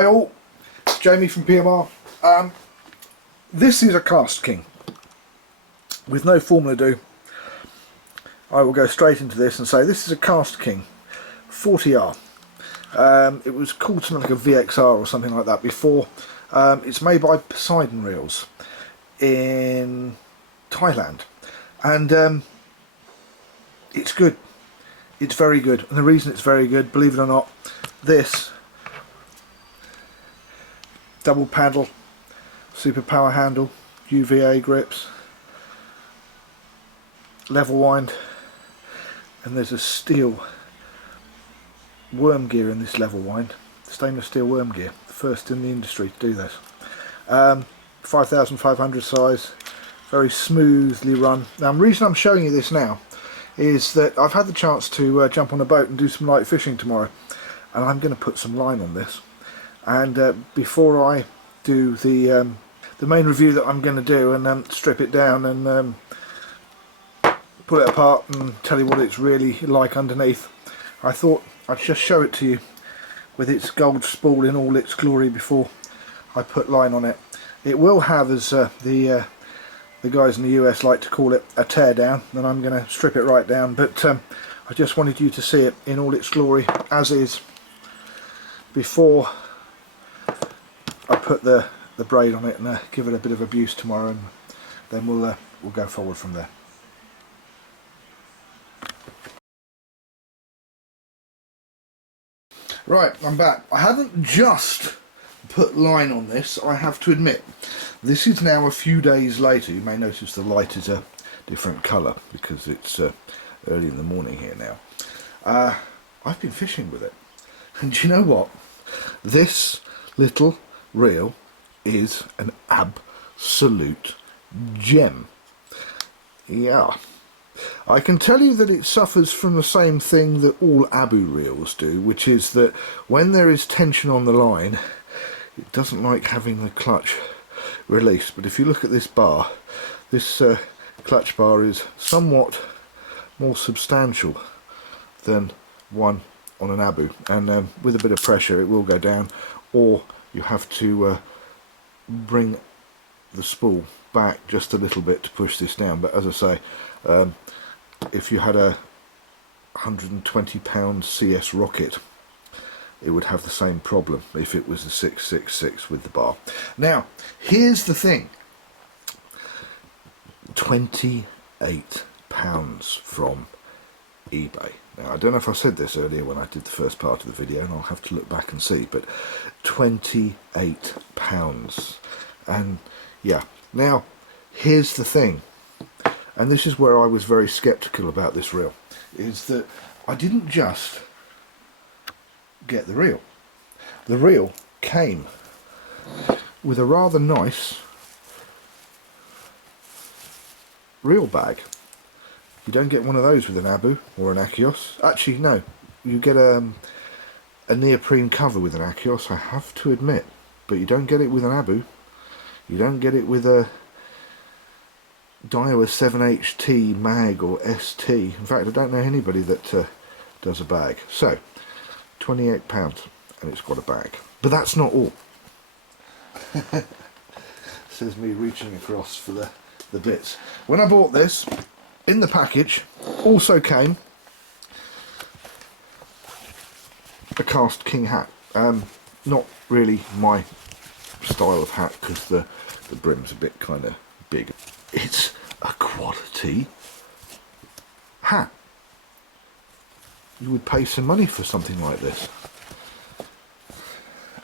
Hi all, it's Jamie from PMR. This is a Kastking. With no further ado, I will go straight into this and say this is a Kastking 40R. It was called something like a VXR or something like that before. It's made by Poseidon Reels in Thailand, and it's good. It's very good, and the reason it's very good, believe it or not, this double paddle, super power handle, UVA grips, level wind, and there's a steel worm gear in this level wind, stainless steel worm gear, first in the industry to do this. 5500 size, very smoothly run. Now the reason I'm showing you this now is that I've had the chance to jump on a boat and do some light fishing tomorrow, and I'm going to put some line on this. And before I do the main review that I'm going to do and strip it down and pull it apart and tell you what it's really like underneath, I thought I'd just show it to you with its gold spool in all its glory before I put line on it. It will have, as the guys in the US like to call it, a tear down, and I'm going to strip it right down, but I just wanted you to see it in all its glory as is before I put the braid on it and give it a bit of abuse tomorrow, and then we'll go forward from there. Right, I'm back. I haven't just put line on this, I have to admit. This is now a few days later. You may notice the light is a different colour because it's early in the morning here now. I've been fishing with it, and do you know what? This little reel is an absolute gem. Yeah, I can tell you that it suffers from the same thing that all Abu reels do, which is that when there is tension on the line, it doesn't like having the clutch released. But if you look at this bar, this clutch bar is somewhat more substantial than one on an Abu, and with a bit of pressure it will go down, or you have to bring the spool back just a little bit to push this down. But as I say, if you had a 120-pound CS Rocket, it would have the same problem if it was a 666 with the bar. Now here's the thing, £28 from eBay. Now I don't know if I said this earlier when I did the first part of the video, and I'll have to look back and see, but £28, and yeah. Now here's the thing, and this is where I was very skeptical about this reel, is that I didn't just get the reel. The reel came with a rather nice reel bag. You don't get one of those with an Abu or an Achios. Actually no, you get a neoprene cover with an Achios, I have to admit, but you don't get it with an Abu. You don't get it with a Daiwa 7HT mag or ST. In fact, I don't know anybody that does a bag. So £28, and it's got a bag. But that's not all. Says me reaching across for the bits. When I bought this, in the package also came a Kastking hat. Not really my style of hat because the brim's a bit kind of big. It's a quality hat. You would pay some money for something like this.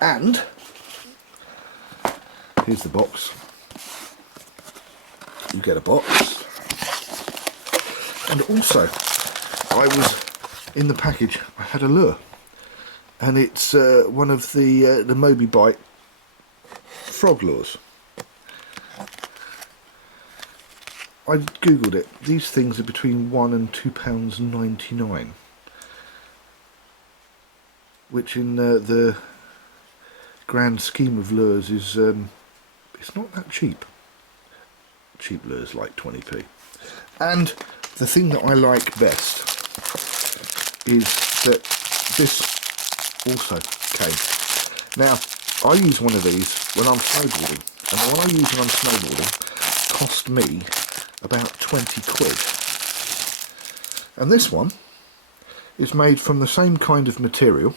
And here's the box. You get a box, and also I was in the package, I had a lure, and it's one of the Moby Bite frog lures. I googled it. These things are between £1 and £2.99, which in the grand scheme of lures is it's not that cheap. Cheap lures like 20p. And the thing that I like best is that this also came. Now I use one of these when I'm snowboarding, and the one I use when I'm snowboarding cost me about 20 quid. And this one is made from the same kind of material,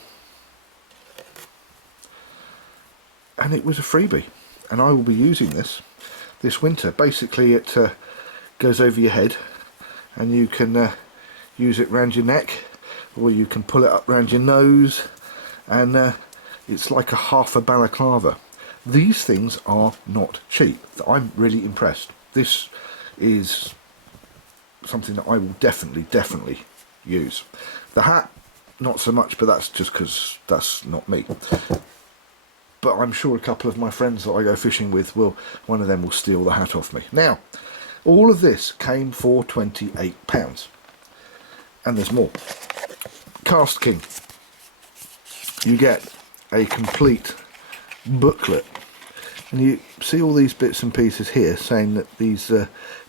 and it was a freebie, and I will be using this winter. Basically it goes over your head, and you can use it round your neck, or you can pull it up round your nose, and it's like a half a balaclava. These things are not cheap. I'm really impressed. This is something that I will definitely use. The hat, not so much, but that's just because that's not me. But I'm sure a couple of my friends that I go fishing with one of them will steal the hat off me. Now, all of this came for £28. And there's more. Kastking. You get a complete booklet. And you see all these bits and pieces here saying that these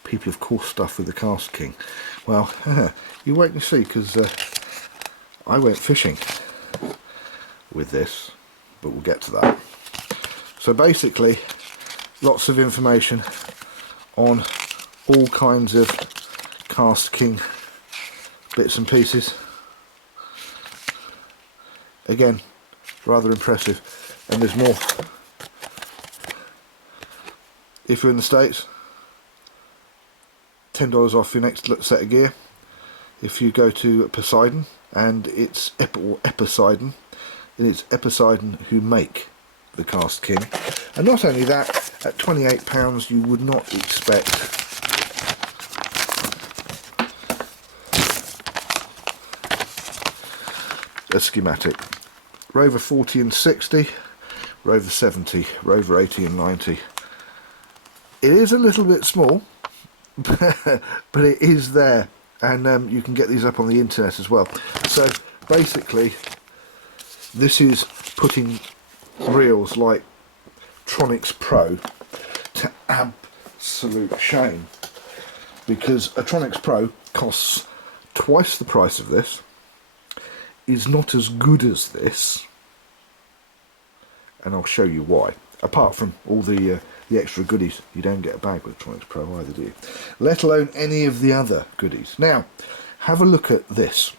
people have caught stuff with the Kastking. Well, you wait and see, because I went fishing with this, but we'll get to that. So basically, lots of information on all kinds of Kastking bits and pieces. Again, rather impressive. And there's more. If you're in the States, $10 off your next set of gear. If you go to Poseidon, and it's Epicidon, and it's Epicidon who make the Kastking. And not only that, at £28 you would not expect a schematic. Rover 40 and 60, Rover 70, Rover 80 and 90. It is a little bit small, but it is there, and you can get these up on the internet as well. So basically, this is putting reels like Tronics Pro to absolute shame, because a Tronics Pro costs twice the price of this, is not as good as this, and I'll show you why. Apart from all the extra goodies, you don't get a bag with Tronics Pro either, do you? Let alone any of the other goodies. Now, have a look at this.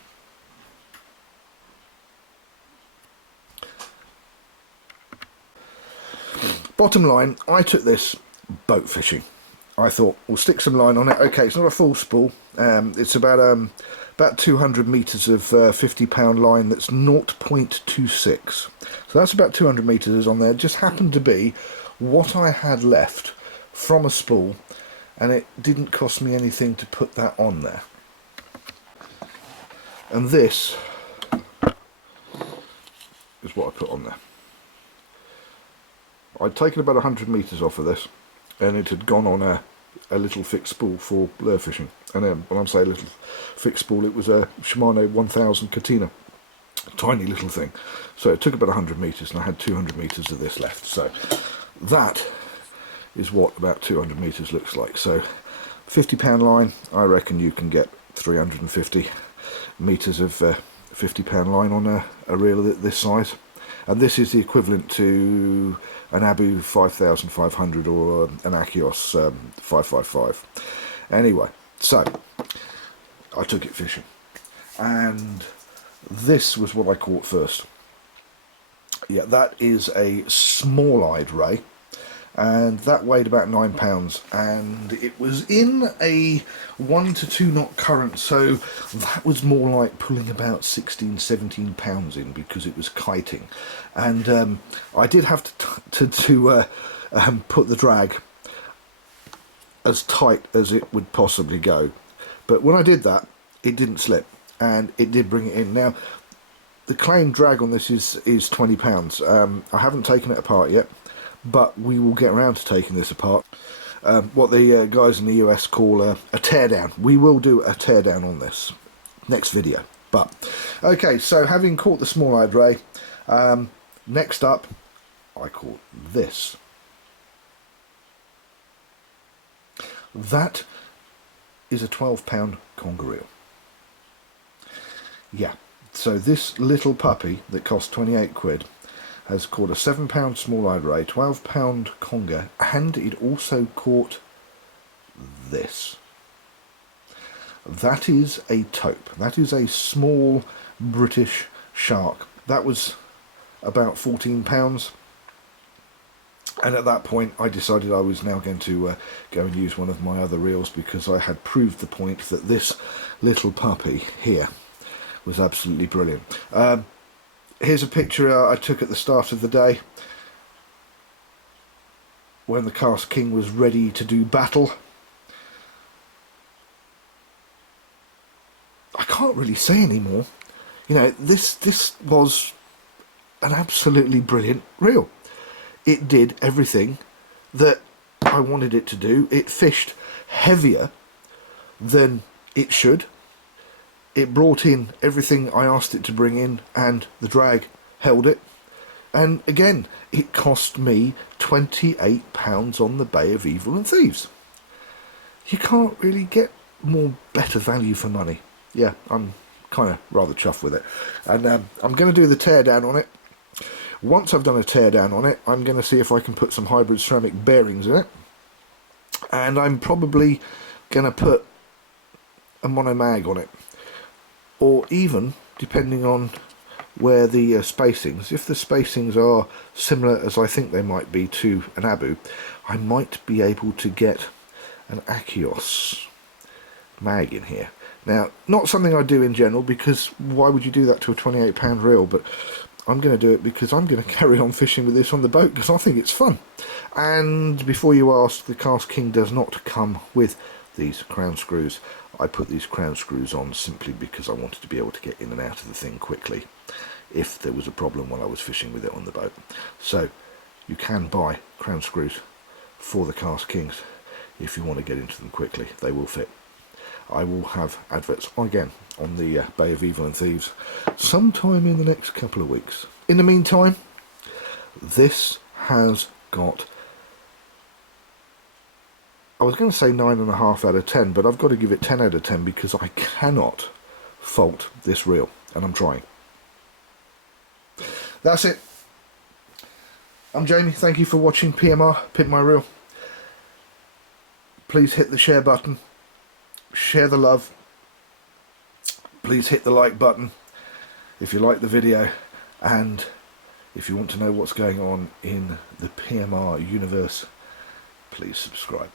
Bottom line, I took this boat fishing. I thought, we'll stick some line on it. Okay, it's not a full spool. It's about 200 metres of 50-pound line that's 0.26. So that's about 200 metres on there. Just happened to be what I had left from a spool, and it didn't cost me anything to put that on there. And this is what I put on there. I'd taken about 100 metres off of this, and it had gone on a little fixed spool for lure fishing. And when I say a little fixed spool, it was a Shimano 1000 Katina, tiny little thing. So it took about 100 metres, and I had 200 metres of this left. So that is what about 200 metres looks like. So 50-pound line, I reckon you can get 350 metres of 50-pound line on a reel this size. And this is the equivalent to an Abu 5500 or an Achios 555. Anyway, so I took it fishing, and this was what I caught first. Yeah, that is a small-eyed ray, and that weighed about 9 pounds, and it was in a 1 to 2 knot current, so that was more like pulling about 16-17 pounds in, because it was kiting. And I did have to put the drag as tight as it would possibly go, but when I did that, it didn't slip, and it did bring it in. Now, the claimed drag on this is 20 pounds. I haven't taken it apart yet, but we will get around to taking this apart. What the guys in the US call a teardown. We will do a teardown on this next video. But okay, so having caught the small-eyed ray, next up I caught this. That is a 12-pound conger reel. Yeah, so this little puppy that cost 28 quid has caught a 7-pound small-eyed ray, 12-pound conger, and it also caught this. That is a taupe. That is a small British shark. That was about 14 pounds. And at that point I decided I was now going to go and use one of my other reels, because I had proved the point that this little puppy here was absolutely brilliant. Here's a picture I took at the start of the day when the Kastking was ready to do battle. I can't really say any more. You know, this was an absolutely brilliant reel. It did everything that I wanted it to do. It fished heavier than it should. It brought in everything I asked it to bring in, and the drag held it. And again, it cost me £28 on the Bay of Evil and Thieves. You can't really get better value for money. Yeah, I'm kind of rather chuffed with it. And I'm going to do the teardown on it. Once I've done a teardown on it, I'm going to see if I can put some hybrid ceramic bearings in it. And I'm probably going to put a monomag on it. Or even, depending on where the spacings, if the spacings are similar as I think they might be to an Abu, I might be able to get an Achios mag in here. Now, not something I do in general, because why would you do that to a £28 reel, but I'm going to do it because I'm going to carry on fishing with this on the boat, because I think it's fun. And before you ask, the Kastking does not come with these crown screws. I put these crown screws on simply because I wanted to be able to get in and out of the thing quickly if there was a problem while I was fishing with it on the boat. So you can buy crown screws for the Kastkings if you want to get into them quickly. They will fit. I will have adverts again on the Bay of Evil and Thieves sometime in the next couple of weeks. In the meantime, this has got, I was going to say 9.5 out of 10, but I've got to give it 10 out of 10 because I cannot fault this reel, and I'm trying. That's it. I'm Jamie. Thank you for watching PMR, Pimp My Reel. Please hit the share button. Share the love. Please hit the like button if you like the video, and if you want to know what's going on in the PMR universe, please subscribe.